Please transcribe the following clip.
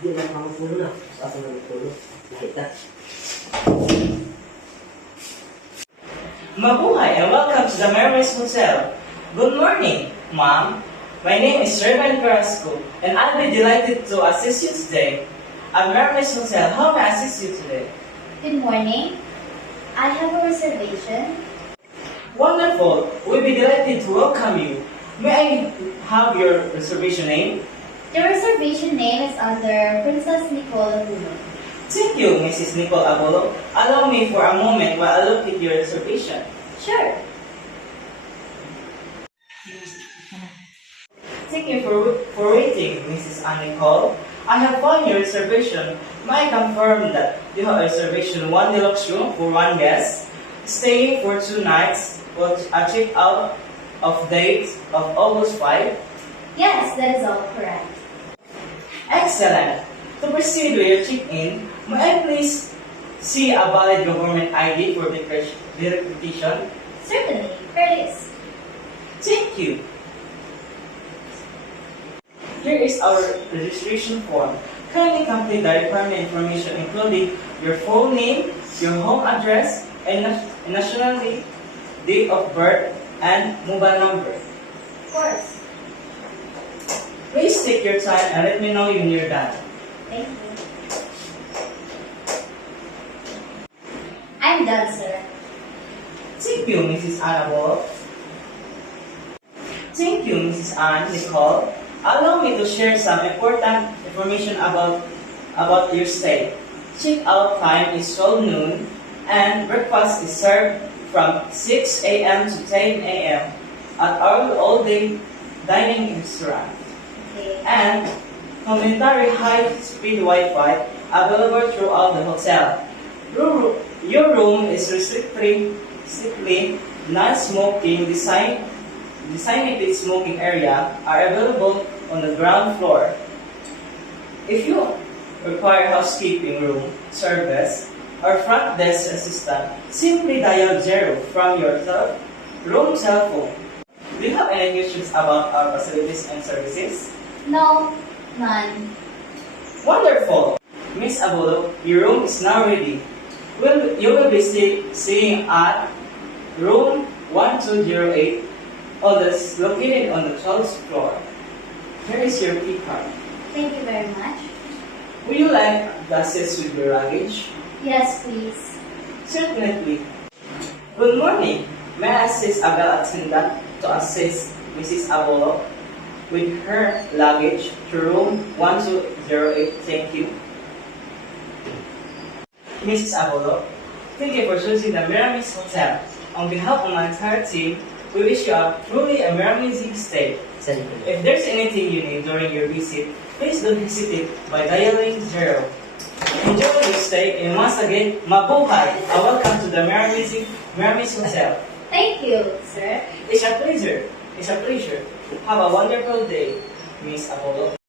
Hindi na makapulo na. Sa akin na magpulo. Nakita. Mabuhay and welcome to the Mermaid's Hotel. Good morning, Mom. My name is Reverend Carrasco and I'll be delighted to assist you today. At Mermaid's Hotel, how may I assist you today? Good morning. I have a reservation. Wonderful. We'll be delighted to welcome you. May I have your reservation name? The reservation name is under Princess Nicole Agulo. Thank you, Mrs. Nicole Abolo. Allow me for a moment while I look at your reservation. Sure. Thank you for waiting, Mrs. Anne Nicole. I have found your reservation. May I confirm that you have a reservation 1 deluxe room for 1 guest, staying for 2 nights, with a check-out of date of August 5? Yes, that is all correct. Excellent! To proceed with your check-in, may I please see a valid government ID for verification? Certainly. Here it is. Thank you. Here is our registration form. Kindly complete the required information including your full name, your home address, and nationality, date of birth, and mobile number. Of course. Please take your time and let me know when you're done. Thank you. I'm done, sir. Thank you, Mrs. Annabelle. Thank you, Mrs. Anne Nicole. Allow me to share some important information about your stay. Check-out time is 12 noon and breakfast is served from 6 a.m. to 10 a.m. at our all-day dining restaurant. Okay. And complimentary high-speed Wi-Fi available throughout the hotel. Your room is strictly non-smoking. Designated smoking area are available on the ground floor. If you require housekeeping room service or front desk assistant, simply dial 0 from your room cell phone. Do you have any questions about our facilities and services? No, none. Wonderful! Miss Abolo, your room is now ready. You will be staying at room 1208 located on the 12th floor. Here is your key card. Thank you very much. Would you like to assist with your luggage? Yes, please. Certainly. Good morning. May I assist a bell attendant to assist Mrs. Abolo with her luggage to room 1208. Thank you. Mrs. Abolo, thank you for choosing the Miramis Hotel. On behalf of my entire team, we wish you a truly amazing stay. If there's anything you need during your visit, please don't hesitate by dialing 0. Enjoy your stay and once again, mabuhay! Welcome to the Miramis Hotel. Thank you, sir. It's a pleasure. Have a wonderful day, Miss Apollo.